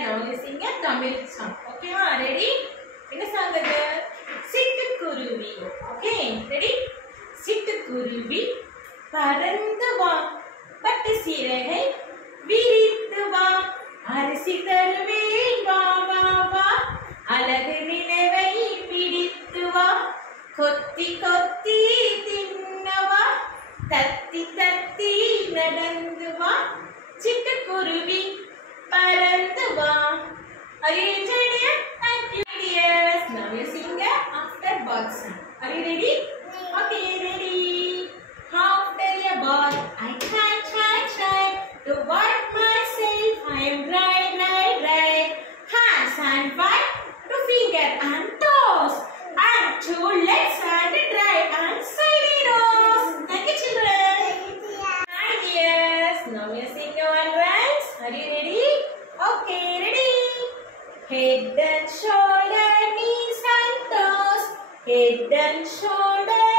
Now you sing a Tamil song. Okay, ready? என்ன song அது? சிட்டுக்குருவி. Okay, ready? சிட்டுக்குருவி பறந்து வா, பட்டு சிறகை விரித்து வா, அரிசி தருவேன் வா வா வா, அழகு நிலவை பிடித்து வா, கொத்தி கொத்தி தின்னவா, தத்தி தத்தி நடந்து வா, சிட்டுக்குருவி பறந்து வா. Are you enjoying it? Thank you, dears. Now you sing after bird song. Are you ready? Okay, ready. After a bird, I try to wipe myself. I am dry. Hands and feet, to finger and toes, and two legs and dry and silly nose. Thank you, children. Hi, dears. Now you sing one rhymes. Are you ready? Okay, ready. Head and shoulder, knees and toes. Head and shoulder,